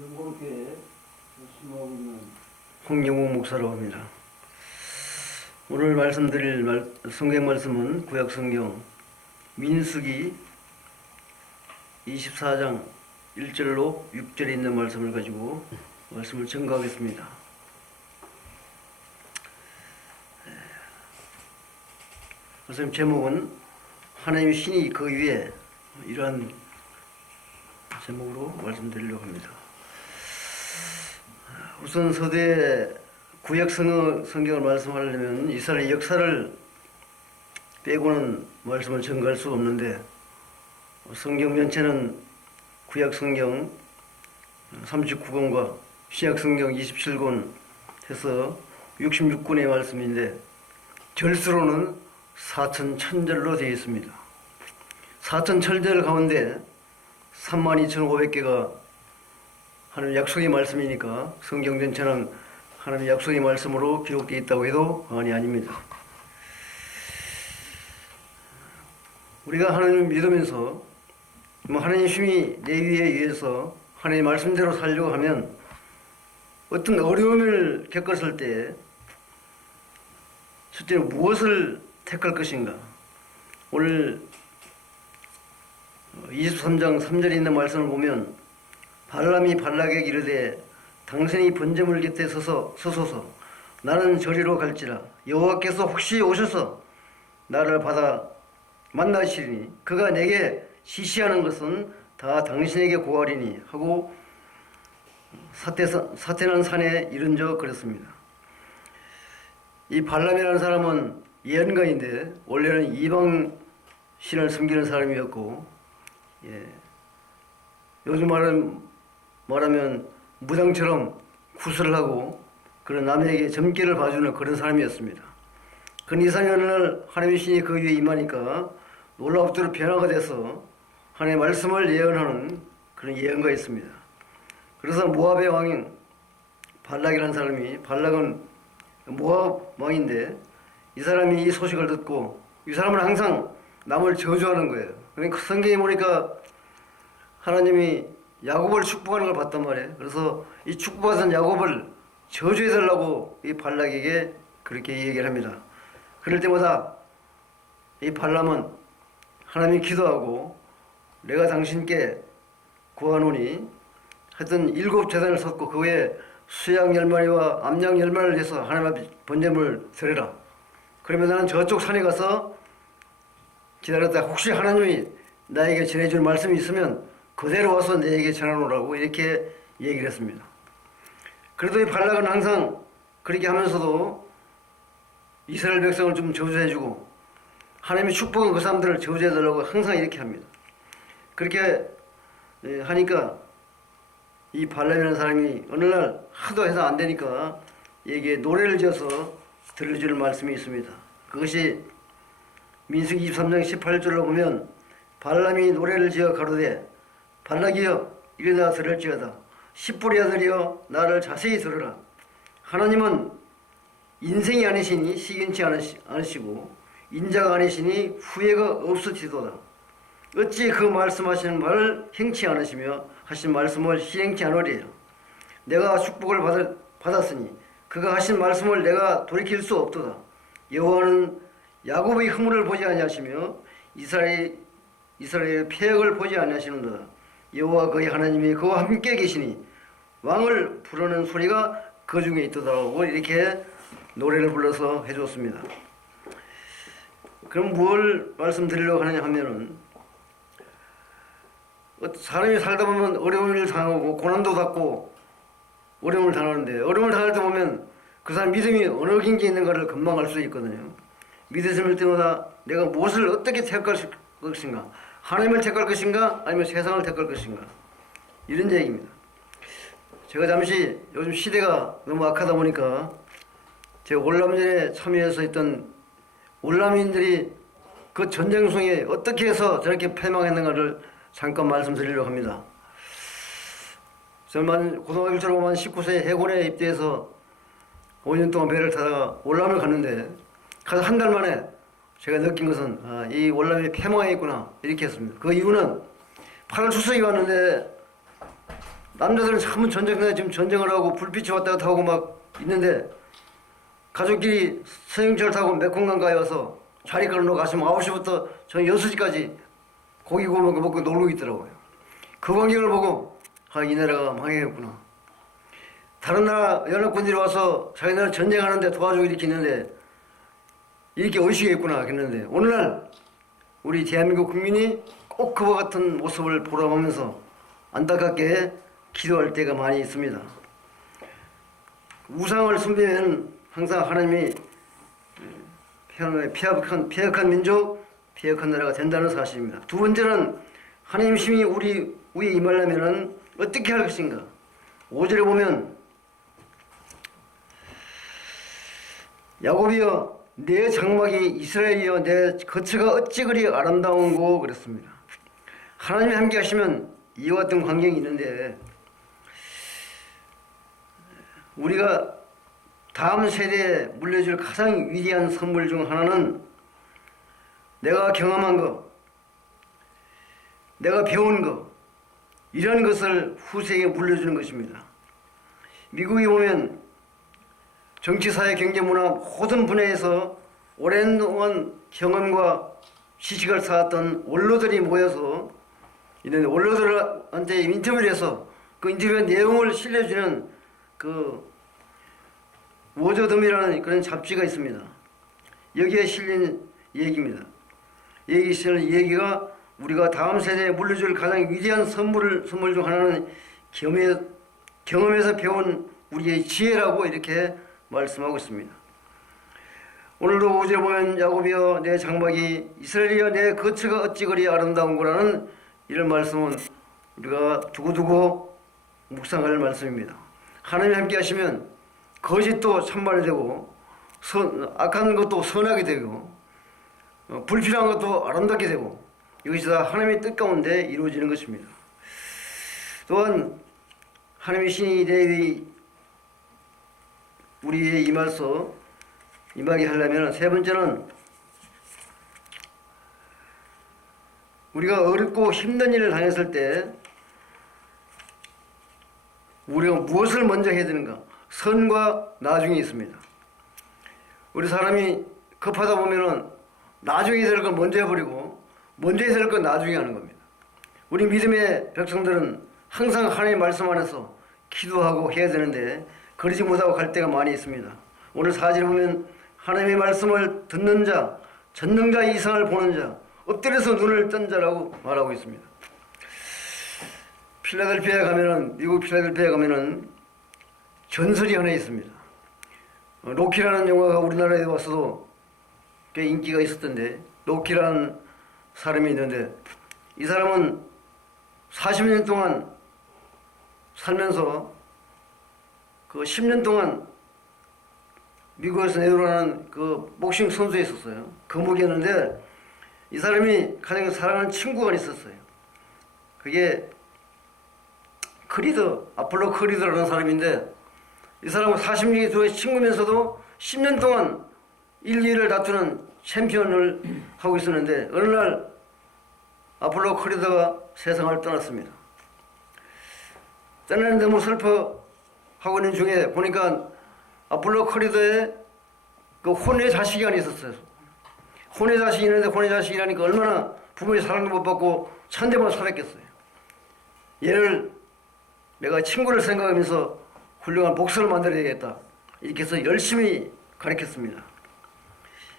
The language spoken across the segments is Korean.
영광교회 심호하고 있는 홍영욱 목사라고 합니다. 오늘 말씀드릴 성경 말씀은 구약 성경 민수기 24장 1절로 6절에 있는 말씀을 가지고 말씀을 증거하겠습니다. 선생님 제목은 하나님의 신이 그 위에, 이러한 제목으로 말씀드리려고 합니다. 우선 서두에 구약 성경을 말씀하려면 이스라엘의 역사를 빼고는 말씀을 전가할 수 없는데, 성경 전체는 구약 성경 39권과 신약 성경 27권 해서 66권의 말씀인데 절수로는 4,100절로 되어 있습니다. 4,100절 가운데 32,500개가 하나님의 약속의 말씀이니까 성경 전체는 하나님의 약속의 말씀으로 기록되어 있다고 해도 과언이 아닙니다. 우리가 하나님을 믿으면서 하나님의 힘이 내 위에 의해서 하나님의 말씀대로 살려고 하면 어떤 어려움을 겪었을 때 실제로 무엇을 택할 것인가? 오늘 23장 3절에 있는 말씀을 보면 발람이 발락에게 이르되 당신이 번제물 곁에 서소서 나는 저리로 갈지라 여호와께서 혹시 오셔서 나를 받아 만나시리니 그가 내게 지시하는 것은 다 당신에게 고하리니 하고 사태난 산에 이른 적 그랬습니다. 이 발람이라는 사람은 예언가인데 원래는 이방 신을 섬기는 사람이었고, 요즘 말하면 무당처럼 구슬을 하고 그런 남에게 점괘를 봐주는 그런 사람이었습니다. 그런 이상이 어느 날 하나님의 신이 그 위에 임하니까 놀랍도록 변화가 돼서 하나님의 말씀을 예언하는 그런 예언가였습니다. 그래서 모압의 왕인 발락이라는 사람이, 발락은 모압 왕인데 이 사람이 이 소식을 듣고, 이 사람은 항상 남을 저주하는 거예요. 그러니까 성경에 보니까 하나님이 야곱을 축복하는 걸 봤단 말이에요. 그래서 이 축복받은 야곱을 저주해달라고 이 발락에게 그렇게 얘기를 합니다. 그럴 때마다 이 발람은 하나님이 기도하고 내가 당신께 구하노니 하여튼 7 제단을 섰고 그 외에 수양 10마리와 암양 10마리를 해서 하나님 앞에 번제물 드려라. 그러면 나는 저쪽 산에 가서 기다렸다 혹시 하나님이 나에게 전해줄 말씀이 있으면 그대로 와서 내게 전하노라고 이렇게 얘기를 했습니다. 그래도 이 발락은 항상 그렇게 하면서도 이스라엘 백성을 좀 저주해주고 하나님의 축복은 그 사람들을 저주해달라고 항상 이렇게 합니다. 그렇게 하니까 이 발람이라는 사람이 어느 날 하도 해서 안 되니까 얘기에 노래를 지어서 들려주는 말씀이 있습니다. 그것이 민수기 23장 18절로 보면 발람이 노래를 지어 가로되 발락이여 이르다 들을지어다 십불의 아들이여 나를 자세히 들으라. 하나님은 인생이 아니시니 시견치 않으시고 인자가 아니시니 후회가 없으시도다. 어찌 그 말씀하시는 말을 행치 않으시며 하신 말씀을 실행치 않으리요. 내가 축복을 받았으니 그가 하신 말씀을 내가 돌이킬 수 없도다. 여호와는 야곱의 허물을 보지 아니하시며 이스라엘의 폐역을 보지 아니하시는도다. 여호와 그의 하나님이 그와 함께 계시니 왕을 부르는 소리가 그 중에 있도다라고 이렇게 노래를 불러서 해줬습니다. 그럼 뭘 말씀드리려고 하느냐 하면은, 사람이 살다 보면 어려움을 당하고 고난도 받고 어려움을 당하는데, 어려움을 당할 때 보면 그 사람 믿음이 어느 경지에 있는가를 금방 알 수 있거든요. 믿음을 때마다 내가 무엇을 어떻게 택할 것인가, 하나님을 택할 것인가 아니면 세상을 택할 것인가, 이런 얘기입니다. 제가 잠시 요즘 시대가 너무 악하다 보니까 제가 월남전에 참여해서 있던 월남인들이 그 전쟁 속에 어떻게 해서 저렇게 패망했는가를 잠깐 말씀드리려고 합니다. 저는 고등학교 졸업한 19세에 해군에 입대해서 5년 동안 배를 타다가 월남을 갔는데 가서 한 달 만에 제가 느낀 것은 이 월남이 패망해 있구나 이렇게 했습니다. 그 이유는 8월 추석이 왔는데 남자들은 전부 전쟁터에 지금 전쟁을 하고 불빛이 왔다 갔다 하고 막 있는데 가족끼리 서행철 타고 메콩강가에 와서 자리 걸어놓고 아침 9시부터 저녁 6시까지 고기 구워 먹고 놀고 있더라고요. 그 광경을 보고 이 나라가 망해겠구나. 다른 나라 연합군들이 와서 자기 나라 전쟁하는데 도와주고 이렇게 있는데 이렇게 의식했구나 했는데 오늘날 우리 대한민국 국민이 꼭 그와 같은 모습을 보러보면서 안타깝게 기도할 때가 많이 있습니다. 우상을 숭배하면 항상 하나님이 폐역한 민족, 폐역한 나라가 된다는 사실입니다. 두 번째는 하나님 심히 우리 위에 임하려면 어떻게 할 것인가. 5절에 보면 야곱이여 내 장막이 이스라엘이여 내 거처가 어찌 그리 아름다운고 그랬습니다. 하나님이 함께 하시면 이와 같은 광경이 있는데 우리가 다음 세대에 물려줄 가장 위대한 선물 중 하나는 내가 경험한 것, 내가 배운 것, 이런 것을 후세에게 물려주는 것입니다. 미국에 보면 정치, 사회, 경제, 문화 모든 분야에서 오랜 동안 경험과 지식을 쌓았던 원로들이 모여서 있는데 원로들한테 인터뷰를 해서 그 인터뷰 내용을 실려주는 그 워저덤이라는 그런 잡지가 있습니다. 여기에 실린 얘기입니다. 여기 실린 얘기가 우리가 다음 세대에 물려줄 가장 위대한 선물 중 하나는 경험에서 배운 우리의 지혜라고 이렇게 말씀하고 있습니다. 오늘도 5절에 보면 야곱이여 내 장막이 이스라엘이여 내 거처가 어찌 그리 아름다운 거라는 이런 말씀은 우리가 두고두고 묵상할 말씀입니다. 하나님이 함께 하시면 거짓도 참말이 되고 악한 것도 선하게 되고 불필요한 것도 아름답게 되고 이것이 다 하나님의 뜻 가운데 이루어지는 것입니다. 또한 하나님의 신이 내일이 우리에 임하게 하려면 세 번째는 우리가 어렵고 힘든 일을 당했을 때 우리가 무엇을 먼저 해야 되는가? 선과 나중이 있습니다. 우리 사람이 급하다 보면은 나중에 해야 될 걸 먼저 해버리고 먼저 해야 될 건 나중에 하는 겁니다. 우리 믿음의 백성들은 항상 하나님의 말씀 안에서 기도하고 해야 되는데 그러지 못하고 갈 때가 많이 있습니다. 오늘 4절에 보면 하나님의 말씀을 듣는 자, 전능자의 이상을 보는 자, 엎드려서 눈을 뜬 자라고 말하고 있습니다. 필라델피아에 가면은, 미국 필라델피아에 가면은 전설이 하나 있습니다. 로키라는 영화가 우리나라에 와서도 꽤 인기가 있었던데, 로키라는 사람이 있는데, 이 사람은 40년 동안 살면서 그 10년 동안 미국에서 내려오는 그 복싱 선수에 있었어요. 거목이었는데 이 사람이 가장 사랑하는 친구가 있었어요. 그게 아폴로 크리드라는 사람인데 이 사람은 40년이 된 친구면서도 10년 동안 1, 2위를 다투는 챔피언을 하고 있었는데 어느 날 아폴로 크리드가 세상을 떠났습니다. 떠나는데 너무 슬퍼하고 있는 중에 보니까 아폴로 크리드의 그 혼외 자식이 하나 있었어요. 혼외 자식이 있는데 혼외 자식이라니까 얼마나 부모의 사랑도 못 받고 천대만 살았겠어요. 얘를 내가 친구를 생각하면서 훌륭한 목사를 만들어야 되겠다. 이렇게 해서 열심히 가르쳤습니다.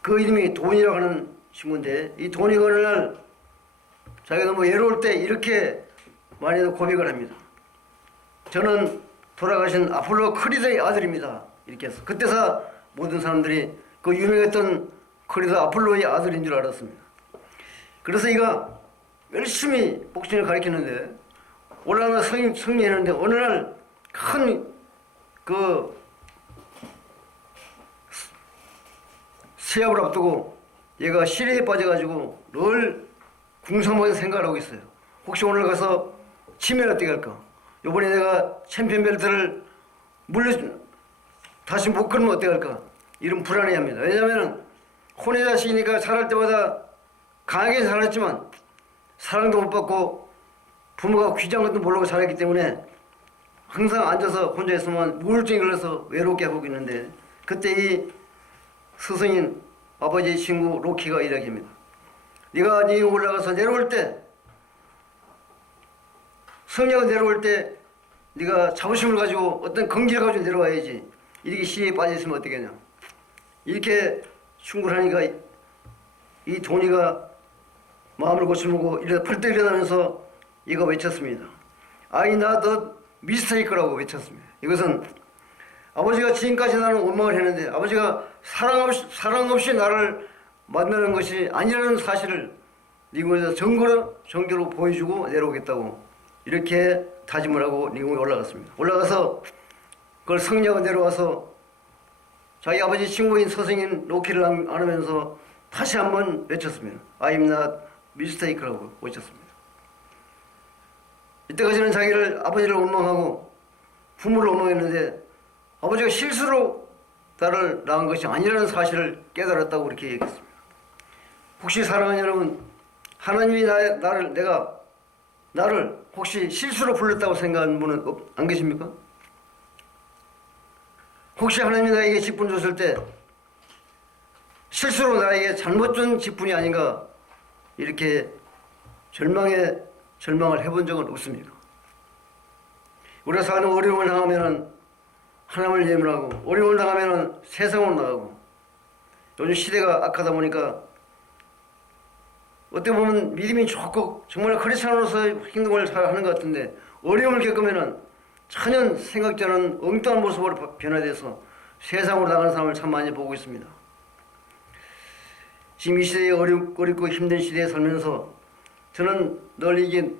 그 이름이 돈이라고 하는 친구인데 이 돈이 어느 날 자기가 너무 외로울 때 이렇게 많이 고백을 합니다. 저는 돌아가신 아폴로 크리드의 아들입니다. 이렇게 해서 그때서 모든 사람들이 그 유명했던 크리드 아폴로의 아들인 줄 알았습니다. 그래서 이가 열심히 복싱을 가르쳤는데 올라가 승리했는데 어느 날 큰 그 시합을 앞두고 얘가 시리에 빠져가지고 늘 궁상하게 생각을 하고 있어요. 혹시 오늘 가서 치면 어떻게 할까? 요번에 내가 챔피언 벨트를 다시 못 걸으면 어떻게 할까? 이런 불안해합니다. 왜냐하면 혼외 자식이니까 자랄 때마다 강하게 자랐지만 사랑도 못 받고 부모가 귀장 것도 모르고 자랐기 때문에 항상 앉아서 혼자 있으면 우울증이 걸려서 외롭게 하고 있는데 그때 이 스승인 아버지의 친구 로키가 이야기합니다. 네가 네 올라가서 내려올 때 성녀가 내려올 때 네가 자부심을 가지고 어떤 긍지를 가지고 내려와야지. 이렇게 시에 빠져 있으면 어떻겠냐. 이렇게 충고하니까 이 도니가 마음을 고쳐보고 벌떡 일어나면서 이거 외쳤습니다. I not a mistake라고 외쳤습니다. 이것은 아버지가 지금까지 나는 원망을 했는데 아버지가 사랑 없이 나를 만나는 것이 아니라는 사실을 미국에서 정교로 보여주고 내려오겠다고 이렇게 다짐을 하고 미국에 올라갔습니다. 올라가서 그걸 성녀가 내려와서 자기 아버지 친구인 서생인 로키를 안으면서 다시 한번 외쳤습니다. I'm not mistake라고 외쳤습니다. 이때까지는 자기를 아버지를 원망하고 부모를 원망했는데 아버지가 실수로 나를 낳은 것이 아니라는 사실을 깨달았다고 이렇게 얘기했습니다. 혹시 사랑하는 여러분, 하나님이 나를 혹시 실수로 불렀다고 생각하는 분은 안 계십니까? 혹시 하나님이 나에게 직분 줬을 때 실수로 나에게 잘못 준 직분이 아닌가 이렇게 절망을 해본 적은 없습니까? 우리가 사는 어려움을 당하면은 하나님을 예민하고 어려움을 당하면은 세상으로 나가고 요즘 시대가 악하다 보니까 어떻게 보면 믿음이 좋고 정말 크리스찬으로서의 행동을 잘 하는 것 같은데 어려움을 겪으면은 전혀 생각지 않은 엉뚱한 모습으로 변화돼서 세상으로 나가는 사람을 참 많이 보고 있습니다. 지금 이 시대에 어렵고 힘든 시대에 살면서 저는 늘 이게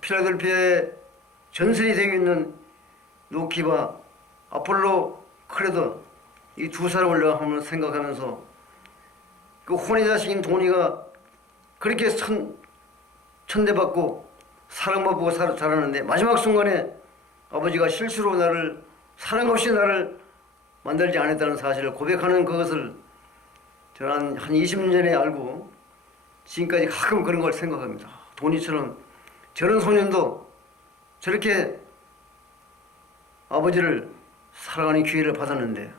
필라델피아에 전설이 되어 있는 노키와 아폴로 크레도 이 두 사람을 내가 한번 생각하면서 그 혼의 자식인 도니가 그렇게 천대받고 사랑받고 자라는데 마지막 순간에 아버지가 실수로 나를 사랑 없이 나를 만들지 않았다는 사실을 고백하는 그것을 저는 한 20년 전에 알고 지금까지 가끔 그런 걸 생각합니다. 도니처럼 저런 소년도 저렇게 아버지를 사랑하는 기회를 받았는데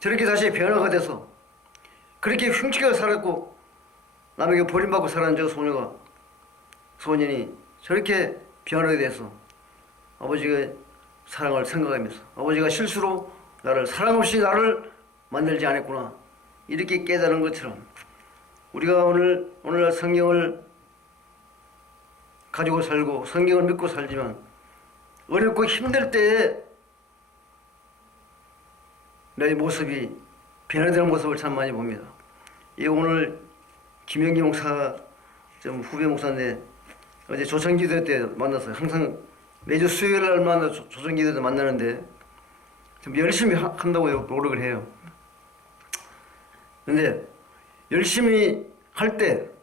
저렇게 다시 변화가 돼서 그렇게 흉측하게 살았고 남에게 버림받고 살았는 저 소년이 저렇게 변하게 돼서 아버지가 사랑을 생각하면서 아버지가 실수로 사랑 없이 나를 만들지 않았구나 이렇게 깨달은 것처럼 우리가 오늘날 성경을 가지고 살고 성경을 믿고 살지만 어렵고 힘들 때에 내 모습이 변화되는 모습을 참 많이 봅니다. 이 오늘 김영기 목사 좀 후배 목사인데 어제 조정기도 때 만났어요. 항상 매주 수요일 날 만나 조정기도 때 만나는데 좀 열심히 한다고 노력을 해요. 근데 열심히 할 때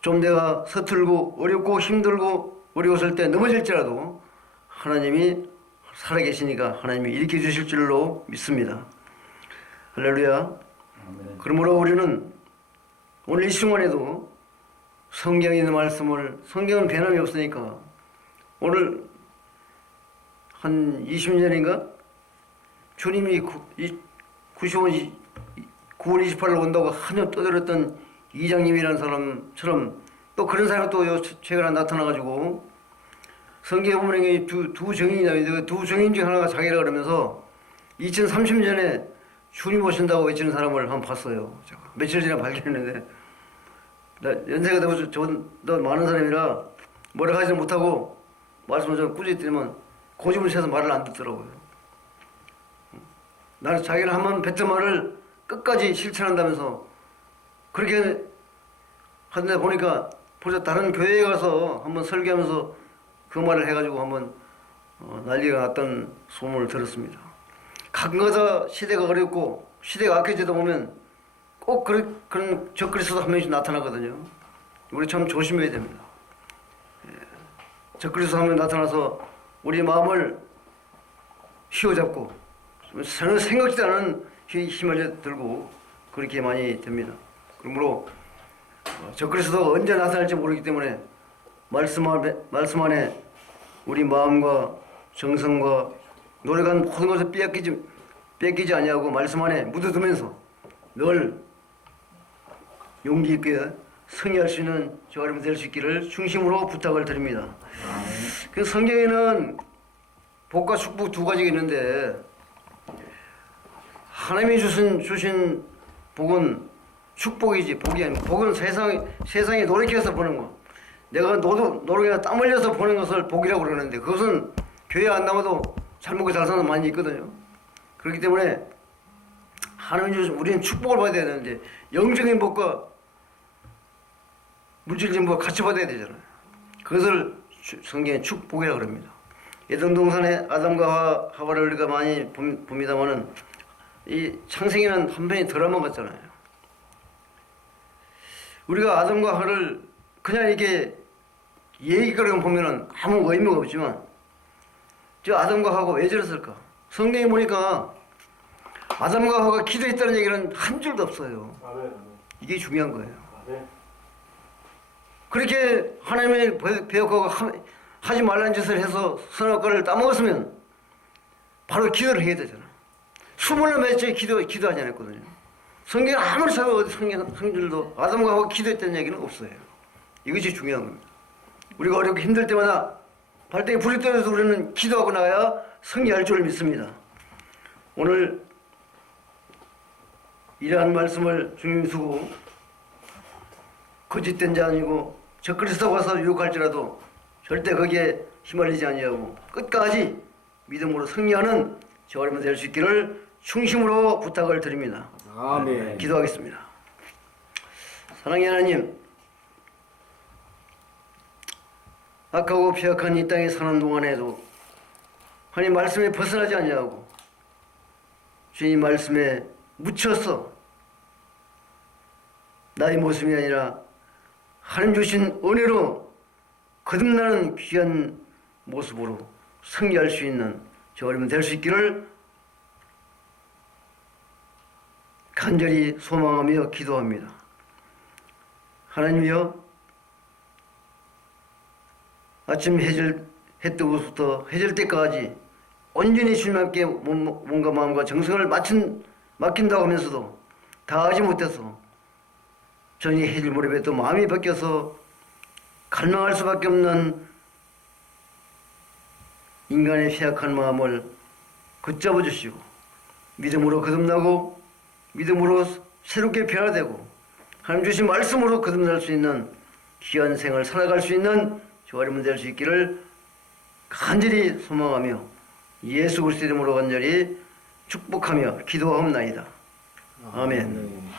좀 내가 서툴고 어렵고 힘들고 어려웠을 때 넘어질지라도 하나님이 살아계시니까 하나님이 일으켜 주실 줄로 믿습니다. 할렐루야. 그러므로 우리는 오늘 이 순간에도 성경에 있는 말씀을 성경은 변함이 없으니까 오늘 한 20년 전인가 주님이 95년 9월 28일 온다고 한여 떠들었던 이장님이라는 사람처럼 또 그런 사람이 또 최근에 나타나가지고 성경에 보면 두 정인이나 두 정인 중 하나가 자기라 그러면서 2030년에 주님 오신다고 외치는 사람을 한번 봤어요. 제가 며칠 전에 발견했는데 나 연세가 되고 더 많은 사람이라 뭐라 하지 못하고 말씀을 좀 꾸준히 드리면 고집을 세서 말을 안 듣더라고요. 나는 자기는 한번 뱉은 말을 끝까지 실천한다면서 그렇게 하는데 보니까 벌써 다른 교회에 가서 한번 설교하면서 그 말을 해가지고 한번 난리가 났던 소문을 들었습니다. 가끔가다 시대가 어렵고 시대가 악해지다 보면 꼭 그런 적그리스도 한 명씩 나타나거든요. 우리 참 조심해야 됩니다. 적그리스도 한 명 나타나서 우리 마음을 휘어잡고 전혀 생각지도 않은 힘을 들고 그렇게 많이 됩니다. 그러므로 적그리스도가 언제 나타날지 모르기 때문에 말씀 안에 우리 마음과 정성과 노력한 모든 것을 뺏기지 아니하고 말씀 안에 묻어두면서 늘 용기 있게 승리할 수 있는 저와 여러분 될 수 있기를 중심으로 부탁을 드립니다. 그 성경에는 복과 축복 두 가지가 있는데 하나님이 주신 복은 축복이지 복이 아니고 복은 세상에 노력해서 보는 거. 내가 노력해서 땀 흘려서 보는 것을 복이라고 그러는데 그것은 교회 안 나와도 잘 먹고 잘 사는 많이 있거든요. 그렇기 때문에 하나님 주신 우리는 축복을 받아야 되는데 영적인 복과 물질적인 복과 같이 받아야 되잖아요. 그것을 성경에 축복이라고 그럽니다. 에덴 동산에 아담과 하와를 우리가 많이 봅니다만은 이 창세기는 한편이 드라마 같잖아요. 우리가 아담과 하와를 그냥 이렇게 얘기거리만 보면은 아무 의미가 없지만 저 아담과 하와가 왜 저랬을까? 성경에 보니까 아담과 하와가 기도했다는 얘기는 한 줄도 없어요. 이게 중요한 거예요. 그렇게 하나님의 배역하고 하지 말라는 짓을 해서 선악과를 따먹었으면 바로 기도를 해야 되잖아. 20몇째 기도하지 않았거든요. 성경에 아무리 찾아도 어디 성경들도 아담과 하와가 기도했다는 얘기는 없어요. 이것이 중요한 겁니다. 우리가 어렵게 힘들 때마다 발등에 불이 떨어져서 우리는 기도하고 나야 승리할 줄 믿습니다. 오늘 이러한 말씀을 주님 두고 거짓된 자 아니고 적그리스도 와서 유혹할지라도 절대 거기에 휘말리지 아니하고 끝까지 믿음으로 승리하는 저와 여러분 될 수 있기를 충심으로 부탁을 드립니다. 아멘. 기도하겠습니다. 사랑의 하나님, 악하고 폐악한 이 땅에 사는 동안에도 하나님 말씀에 벗어나지 아니하고 주님 말씀에 묻혀서 나의 모습이 아니라 하나님 주신 은혜로 거듭나는 귀한 모습으로 승리할 수 있는 저와 여러분 될 수 있기를 간절히 소망하며 기도합니다. 하나님이여, 아침 해 뜨고부터 해질 때까지 온전히 주님께 몸과 마음과 정성을 맡긴다고 하면서도 다 하지 못해서 전이 해질 무렵에 또 마음이 바뀌어서 갈망할 수밖에 없는 인간의 폐악한 마음을 붙잡아 주시고 믿음으로 거듭나고 믿음으로 새롭게 변화되고 하나님 주신 말씀으로 거듭날 수 있는 귀한 생을 살아갈 수 있는 저와 여러분 될 수 있기를 간절히 소망하며 예수 그리스도 이름으로 간절히 축복하며 기도하옵나이다. 아멘.